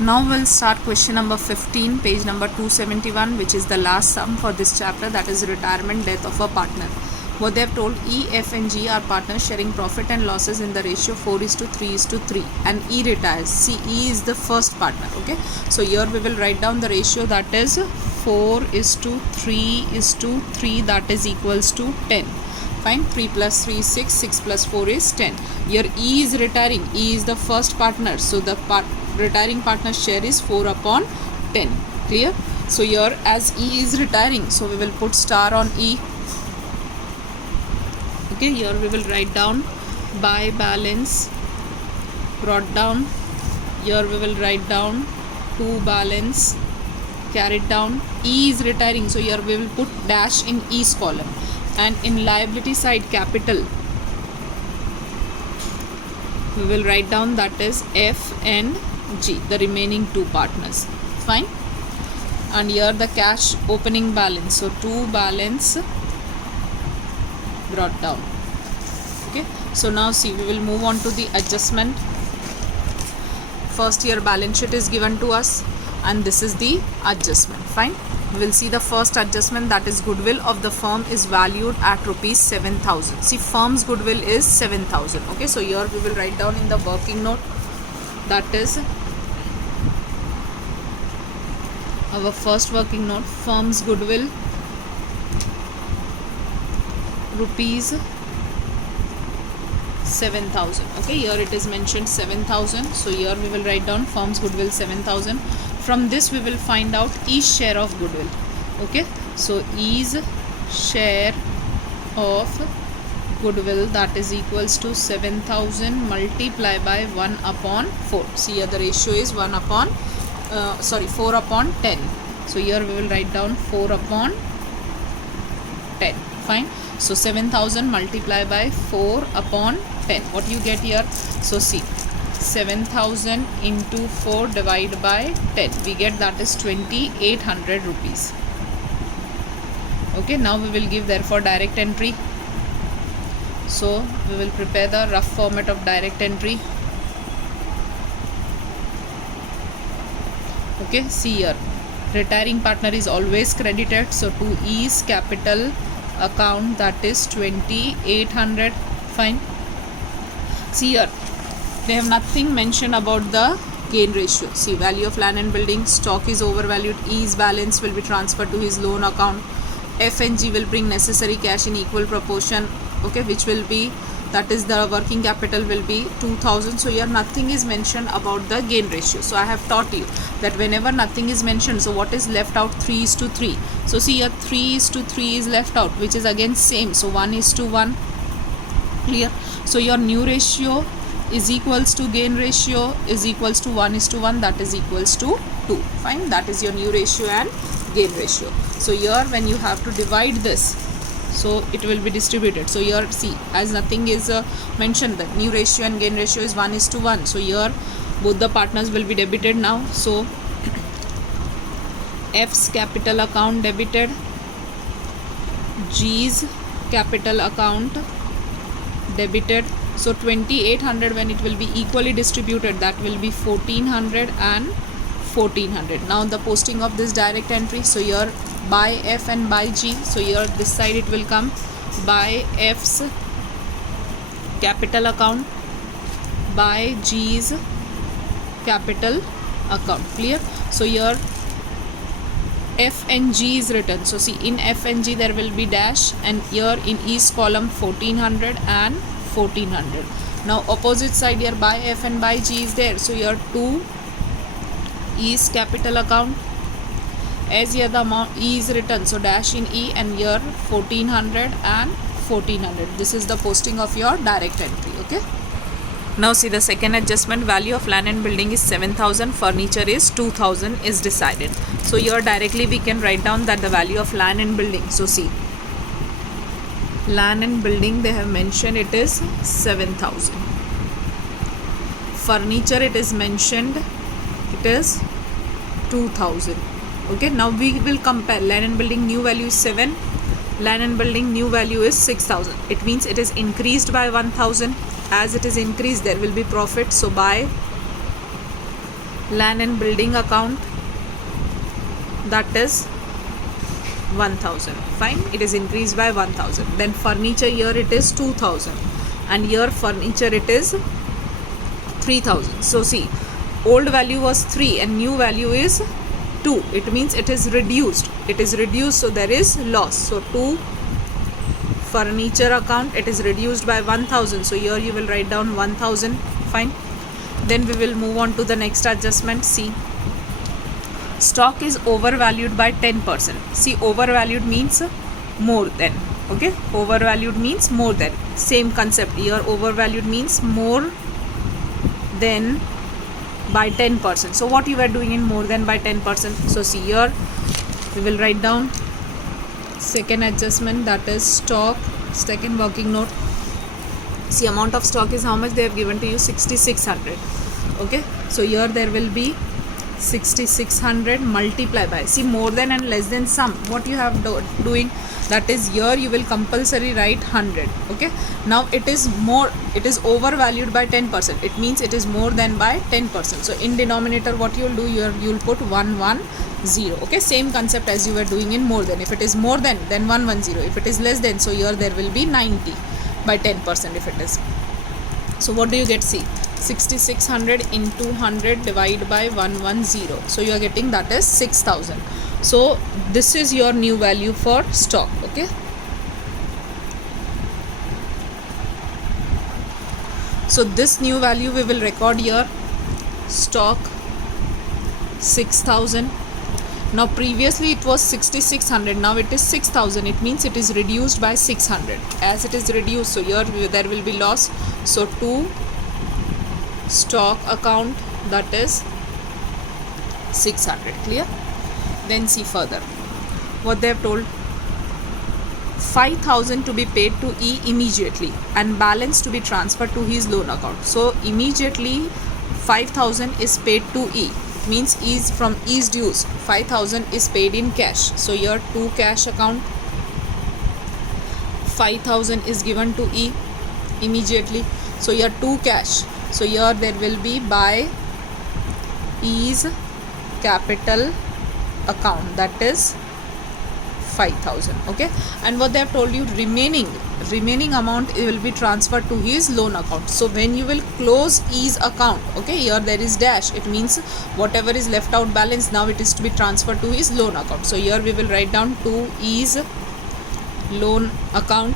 Now we'll start question number 15, page number 271, which is the last sum for this chapter, that is retirement death of a partner. What they have told, E, F and G are partners sharing profit and losses in the ratio 4:3:3, and E retires. See, E is the first partner. Okay, so here we will write down the ratio, that is 4:3:3, that is equals to 10. Fine, 3 plus 3 is 6, 6 plus 4 is 10. Here E is retiring, E is the first partner, so the retiring partner share is 4/10. Clear? So here as E is retiring, so we will put star on E. Okay, here we will write down by balance brought down. Here we will write down to balance carried down. E is retiring, so here we will put dash in E's column, and in liability side capital we will write down, that is F and G, the remaining two partners. Fine, and here the cash opening balance, so to balance brought down. Okay, so now see, we will move on to the adjustment. First, here balance sheet is given to us, and this is the adjustment. Fine, we will see the first adjustment, that is goodwill of the firm is valued at rupees 7,000. See, firm's goodwill is 7,000. Okay, so here we will write down in the working note, that is our first working note, firm's goodwill rupees 7,000. Okay, here it is mentioned 7,000, so here we will write down firm's goodwill 7,000. From this we will find out each share of goodwill. Okay, so each share of goodwill, that is equals to 7,000 multiplied by 1/4. See, here the ratio is 4/10. So here we will write down 4/10. Fine, so 7,000 multiplied by 4/10. What you get here? So see, 7,000 into 4 divided by 10, we get that is 2,800 rupees. Okay, now we will give therefore direct entry. So we will prepare the rough format of direct entry. Okay, see here, retiring partner is always credited, so to E's capital account, that is 2,800. Fine, see here, they have nothing mentioned about the gain ratio. See, value of land and building, stock is overvalued, E's balance will be transferred to his loan account. F and G will bring necessary cash in equal proportion. Okay, which will be, that is the working capital will be 2,000. So here nothing is mentioned about the gain ratio. So I have taught you that whenever nothing is mentioned, so what is left out? 3:3. So see here, 3:3 is left out, which is again same, so 1:1. Clear? So your new ratio is equals to gain ratio is equals to 1:1, that is equals to 2. Fine, that is your new ratio and gain ratio. So here when you have to divide this, so it will be distributed. So here see, as nothing is mentioned, the new ratio and gain ratio is 1:1. So here both the partners will be debited now. So F's capital account debited, G's capital account debited. So 2,800, when it will be equally distributed, that will be 1,400 and 1,400. Now the posting of this direct entry, so here by F and by G, so here this side it will come by F's capital account, by G's capital account. Clear? So here F and G is written, so see, in F and G there will be dash, and here in E's column 1,400 and 1,400. Now opposite side, here by F and by G is there, so here 2 E's capital account, as here the amount E is written, so dash in E, and here 1,400 and 1,400. This is the posting of your direct entry. Okay, now see the second adjustment, value of land and building is 7,000, furniture is 2,000 is decided. So here directly we can write down that the value of land and building, so see, land and building they have mentioned it is 7,000. Furniture it is mentioned it is 2,000. Okay, now we will compare. Land and building new value is 7, land and building new value is 6,000. It means it is increased by 1,000. As it is increased, there will be profit. So by Land and building account, that is 1000. Fine, it is increased by 1000. Then furniture, here it is 2000, and here furniture it is 3000. So see, old value was 3 and new value is 2. It means it is reduced. It is reduced, so there is loss. So 2 furniture account, it is reduced by 1000. So here you will write down 1000. Fine. Then we will move on to the next adjustment. See, stock is overvalued by 10%. See, overvalued means more than. Okay, overvalued means more than. Same concept here. Overvalued means more than by 10%. So what you are doing in more than by 10%? So see, here we will write down second adjustment, that is stock, second working note. See, amount of stock is how much they have given to you, 6600. Okay, so here there will be 6600 multiply by, see, more than and less than sum. What you have doing, that is here you will compulsory write 100. Okay, now it is more, it is overvalued by 10%. It means it is more than by 10%. So in denominator what you will do, you will put 110. Okay, same concept as you were doing in more than. If it is more than, then 110. If it is less than, so here there will be 90 by 10% if it is. So what do you get? See, 6600 into 100 divided by 110. So you are getting, that is 6000. So this is your new value for stock. Okay, so this new value we will record here, stock 6000. Now previously it was 6600, now it is 6000. It means it is reduced by 600. As it is reduced, so here there will be loss. So to stock account, that is 600. Clear? Then see further what they have told. 5000 to be paid to E immediately and balance to be transferred to his loan account. So immediately 5000 is paid to E, means is from E's dues. 5000 is paid in cash. So here to cash account, 5000 is given to E immediately. So here to cash. So here there will be by E's capital account, that is 5000. Okay, and what they have told you, remaining amount it will be transferred to his loan account. So when you will close E's account, okay, here there is dash, it means whatever is left out balance, now it is to be transferred to his loan account. So here we will write down to E's loan account,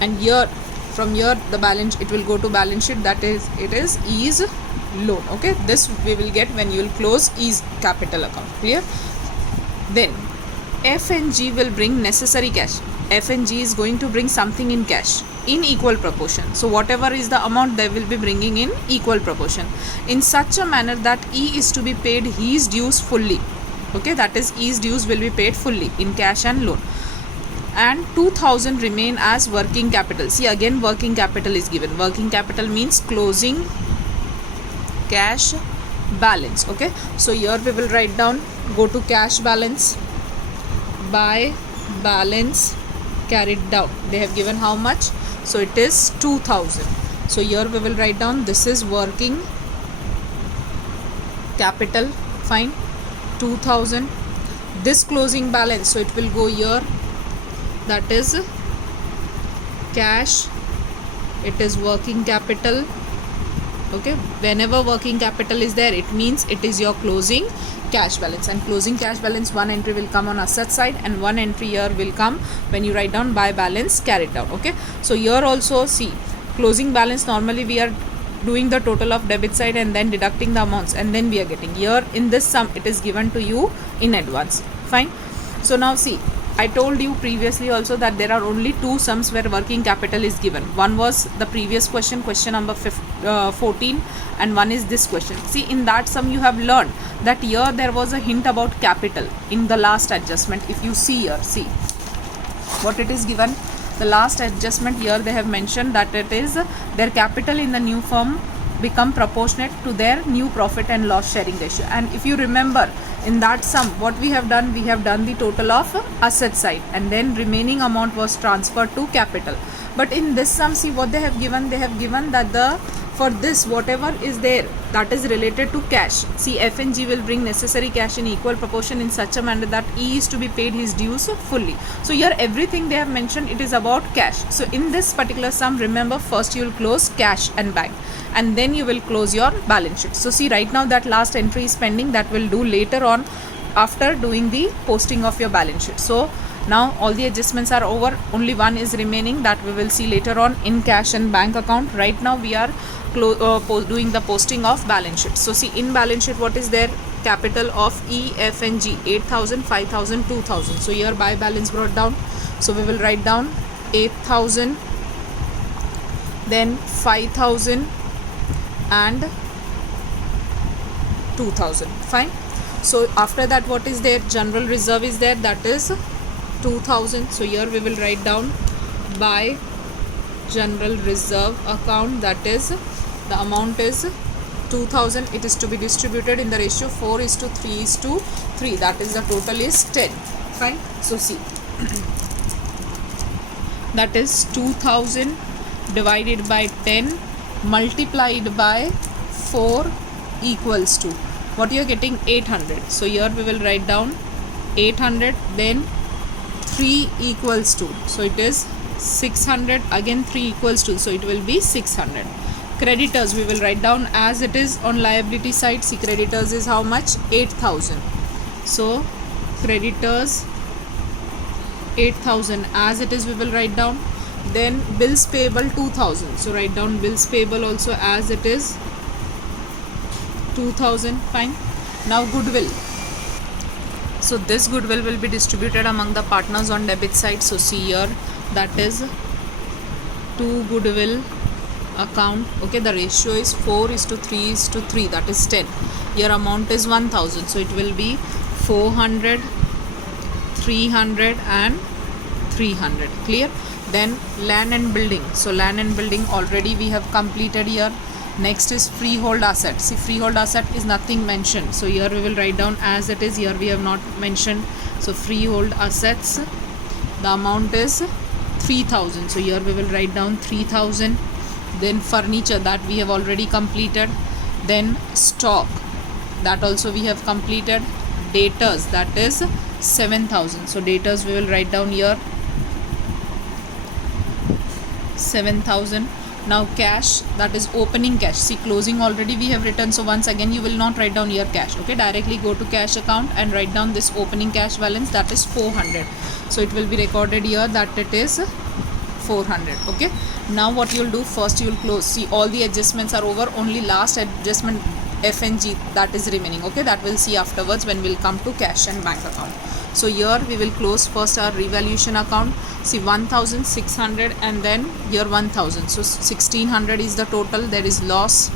and here from here the balance, it will go to balance sheet, that is it is E's loan. Okay, this we will get when you will close E's capital account. Clear? Then F and G will bring necessary cash. F and G is going to bring something in cash in equal proportion. So whatever is the amount, they will be bringing in equal proportion in such a manner that E is to be paid his dues fully. Okay, that is E's dues will be paid fully in cash and loan, and 2000 remain as working capital. See, again working capital is given. Working capital means closing cash balance. Okay, so here we will write down, go to cash balance, by balance carried down. They have given how much? So it is 2000. So here we will write down, this is working capital. Fine, 2000. This closing balance, so it will go here, that is cash, it is working capital. Okay, whenever working capital is there, it means it is your closing cash balance, and closing cash balance, one entry will come on asset side and one entry here will come when you write down by balance carried down. Okay, so here also see, closing balance, normally we are doing the total of debit side and then deducting the amounts, and then we are getting. Here in this sum, it is given to you in advance. Fine. So now see, I told you previously also that there are only two sums where working capital is given. One was the previous question, question number 14, and one is this question. See, in that sum you have learned that here there was a hint about capital in the last adjustment. If you see here, see what it is given. The last adjustment here they have mentioned that it is their capital in the new firm become proportionate to their new profit and loss sharing ratio. And if you remember, in that sum what we have done the total of asset side, and then remaining amount was transferred to capital. But in this sum, see what they have given that the For this, whatever is there that is related to cash, see, F and G will bring necessary cash in equal proportion in such a manner that E is to be paid his dues fully. So here everything they have mentioned, it is about cash. So in this particular sum, remember, first you will close cash and bank, and then you will close your balance sheet. So see, right now that last entry is pending, that will do later on after doing the posting of your balance sheet. So now all the adjustments are over, only one is remaining, that we will see later on in cash and bank account. Right now we are doing the posting of balance sheet. So see, in balance sheet what is there? Capital of E, F and G, 8,000, 5,000, 2,000. So here by balance brought down, so we will write down 8,000, then 5,000 and 2,000. Fine. So after that what is there? General reserve is there, that is 2,000. So here we will write down by general reserve account, that is the amount is 2,000. It is to be distributed in the ratio 4:3:3. That is the total is 10. Fine. So see, that is 2,000 divided by 10 multiplied by 4 equals to what you are getting? 800. So here we will write down 800, then 3 equals to, so it is 600, again 3 equals to, so it will be 600. Creditors we will write down as it is on liability side. See, creditors is how much? 8,000. So creditors 8,000 as it is we will write down. Then bills payable 2,000. So write down bills payable also as it is 2,000. Fine. Now goodwill. So this goodwill will be distributed among the partners on debit side. So see here, that is to goodwill account. Okay, the ratio is 4:3:3, that is 10. Your amount is 1,000, so it will be 400, 300 and 300. Clear? Then land and building. So land and building already we have completed here. Next is freehold asset. See, freehold asset is nothing mentioned, so here we will write down as it is. Here we have not mentioned. So freehold assets, the amount is 3,000. So here we will write down 3,000. Then furniture, that we have already completed. Then stock, that also we have completed. Debtors, that is 7,000. So debtors we will write down here 7,000. Now cash, that is opening cash. See, closing already we have written, so once again you will not write down here cash. Okay, directly go to cash account and write down this opening cash balance, that is 400. So it will be recorded here that it is 400. Okay, now what you will do, first you will close. See, all the adjustments are over, only last adjustment F and G that is remaining. Okay, that we'll see afterwards when we'll come to cash and bank account. So here we will close first our revaluation account. See, 1,600 and then here 1,000. So 1,600 is the total. There is loss.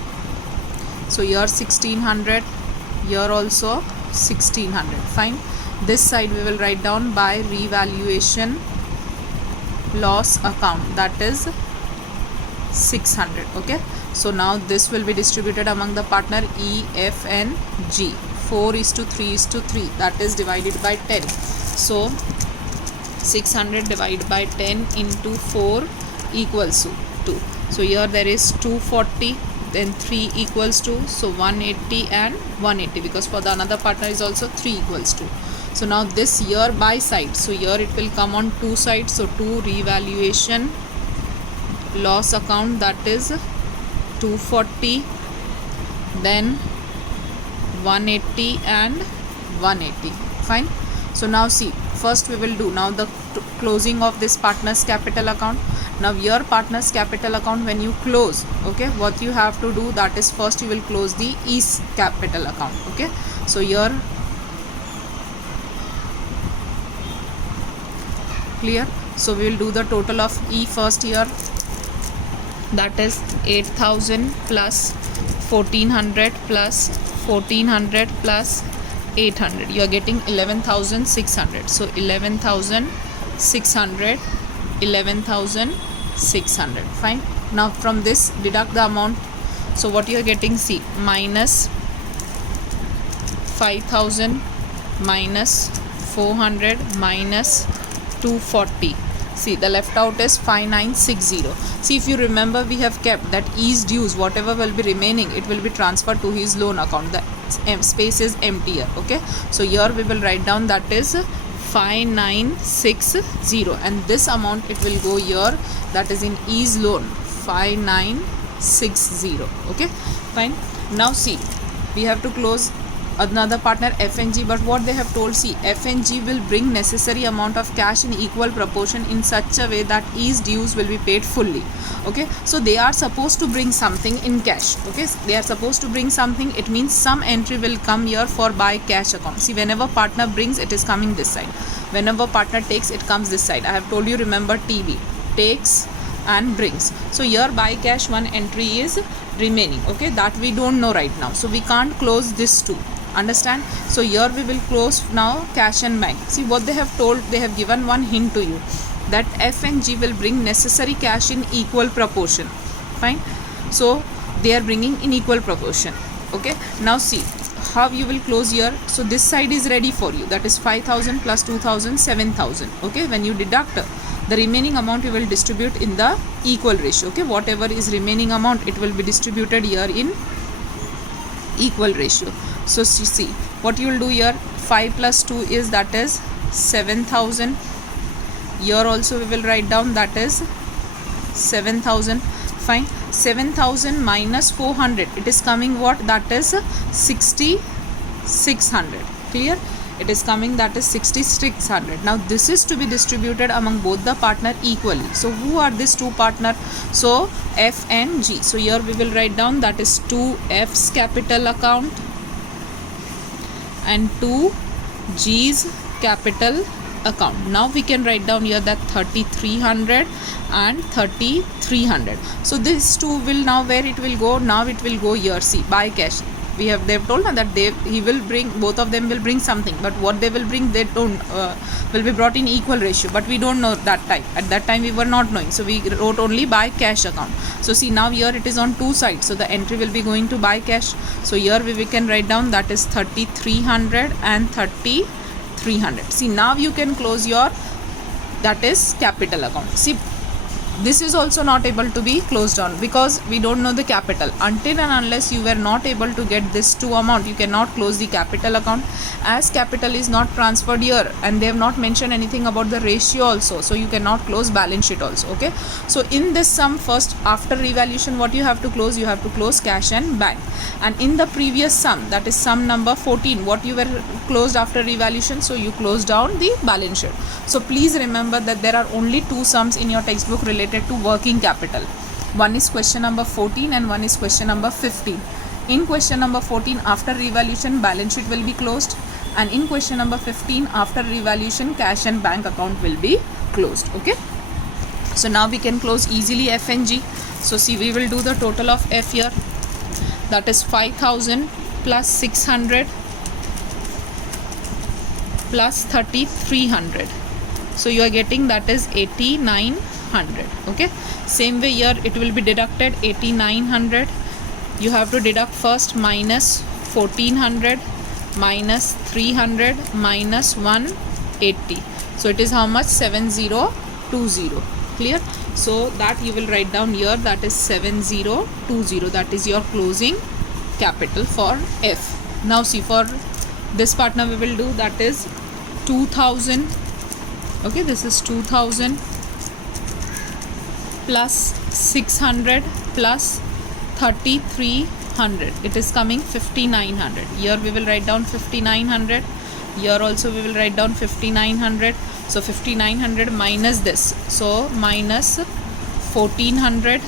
So here 1,600, here also 1,600. Fine. This side we will write down by revaluation loss account, that is 600. Okay, so now this will be distributed among the partner E, F and G. 4:3:3, that is divided by 10. So 600 divided by 10 into 4 equals to 2. So here there is 240, then 3 equals to, so 180 and 180, because for the another partner is also 3 equals to. So now this here by side, so here it will come on two sides. So 2 revaluation loss account, that is 240, then 180 and 180. Fine. So now see, first we will do now the closing of this partners capital account. Now your partners capital account, when you close, okay, what you have to do, that is first you will close the E's capital account. Okay, so here clear. So we will do the total of E first here, that is 8,000 plus 1,400 plus 1,400 plus 800. You are getting 11,600. So 11,600, 11,600. Fine. Now from this deduct the amount. So what you are getting, see, minus 5,000 minus 400 minus 240. See, the left out is 5960. See, if you remember, we have kept that E's dues, whatever will be remaining, it will be transferred to his loan account. The space is empty here. Okay, so here we will write down that is 5960, and this amount it will go here, that is in E's loan, 5960. Okay, fine. Now see, we have to close another partner FNG, but what they have told, see, FNG will bring necessary amount of cash in equal proportion in such a way that E's dues will be paid fully. Okay, so they are supposed to bring something in cash. Okay, they are supposed to bring something. It means some entry will come here for by cash account. See, whenever partner brings, it is coming this side. Whenever partner takes, it comes this side. I have told you, remember, TB, takes and brings. So here by cash one entry is remaining. Okay, that we don't know right now, so we can't close this too. Understand? So here we will close now cash and bank. See what they have told, they have given one hint to you, that F and G will bring necessary cash in equal proportion. Fine, so they are bringing in equal proportion. Okay, now see how you will close here. So this side is ready for you, that is 5000 plus 2000, 7000. Okay, when you deduct the remaining amount, you will distribute in the equal ratio. Okay, whatever is remaining amount, it will be distributed here in equal ratio. So see what you will do here, 5 plus 2 is, that is 7000. Here also we will write down, that is 7000. Fine, 7000 minus 400, it is coming what, that is 6600. Clear? It is coming, that is 6600. Now this is to be distributed among both the partner equally. So who are these two partner? So F and G. So here we will write down, that is 2F's capital account and 2G's capital account. Now we can write down here that 3300 and 3300. So this two will, now where it will go, now it will go here. See, by cash we have, they have told that he will bring, both of them will bring something, but what they will bring, they don't will be brought in equal ratio, but we don't know that time. At that time we were not knowing, so we wrote only by cash account. So see, now here it is on two sides, so the entry will be going to by cash. So here we can write down, that is 3300 and 3300. See, now you can close your, that is capital account. See, this is also not able to be closed down because we don't know the capital. Until and unless you were not able to get this two amount, you cannot close the capital account, as capital is not transferred here and they have not mentioned anything about the ratio also, so you cannot close balance sheet also. Okay, so in this sum, first after revaluation, what you have to close, you have to close cash and bank. And in the previous sum, that is sum number 14, what you were closed after revaluation, so you close down the balance sheet. So please remember that there are only two sums in your textbook related to working capital. One is question number 14 and one is question number 15. In question number 14, after revaluation, balance sheet will be closed, and in question number 15, after revaluation, cash and bank account will be closed. Okay, so now we can close easily F and G. So see, we will do the total of F here, that is 5000 plus 600 plus 3300. So you are getting, that is 8900. Okay, same way here it will be deducted 8900. You have to deduct first minus 1400 minus 300 minus 180. So it is how much? 7020. Clear? So that you will write down here, that is 7020. That is your closing capital for F. Now see, for this partner we will do, that is 2000. Okay, this is 2000 plus 600 plus 3300. It is coming 5900. Here we will write down 5900. Here also we will write down 5900. So 5900 minus this, so minus 1400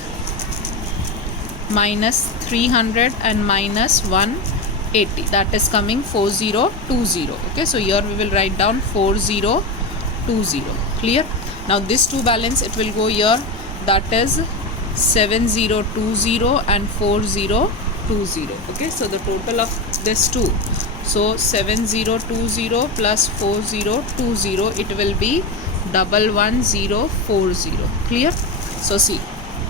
minus 300 and minus 180. That is coming 4020. Okay, so here we will write down 4020. Clear? Now this two balance, it will go here, that is 7020 and 4020. Okay, so the total of this two, so 7020 plus 4020, it will be 11040. Clear? So see,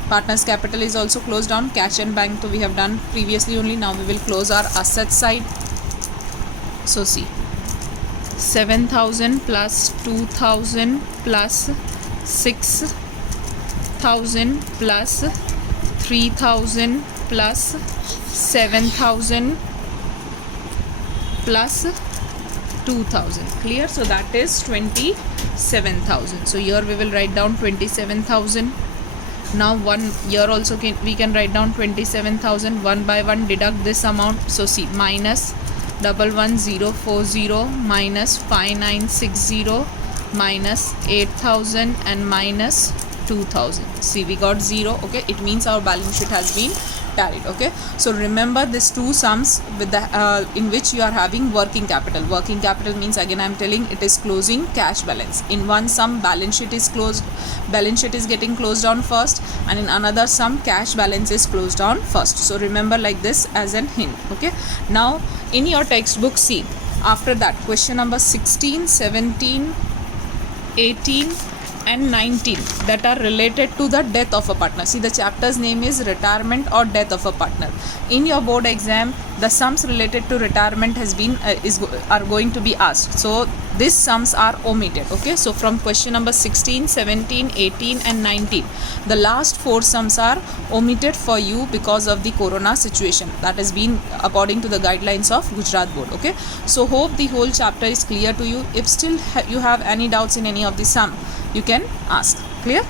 partners capital is also closed down. Cash and bank, so we have done previously only. Now we will close our asset side. So see, 7000 plus 2000 plus 6,000 plus 3,000 plus 7,000 plus 2,000. Clear? So that is 27,000. So here we will write down 27,000. Now here also we can write down 27,000. One by one deduct this amount. So see, minus 11040 minus 5960 minus 8,000 and minus 2,000. See, we got 0. Okay, it means our balance sheet has been tallied. Okay, so remember these two sums with the in which you are having working capital. Working capital means, again I am telling, it is closing cash balance. In one sum balance sheet is closed, balance sheet is getting closed down first, and in another sum cash balance is closed down first. So remember like this as an hint. Okay, now in your textbook, see, after that question number 16, 17, 18 and 19 that are related to the death of a partner. See, the chapter's name is retirement or death of a partner. In your board exam, the sums related to retirement are going to be asked. So these sums are omitted. Okay, so from question number 16, 17, 18 and 19, the last 4 sums are omitted for you because of the corona situation that has been according to the guidelines of Gujarat board. Okay, so hope the whole chapter is clear to you. If still you have any doubts in any of the sum, you can ask. Clear?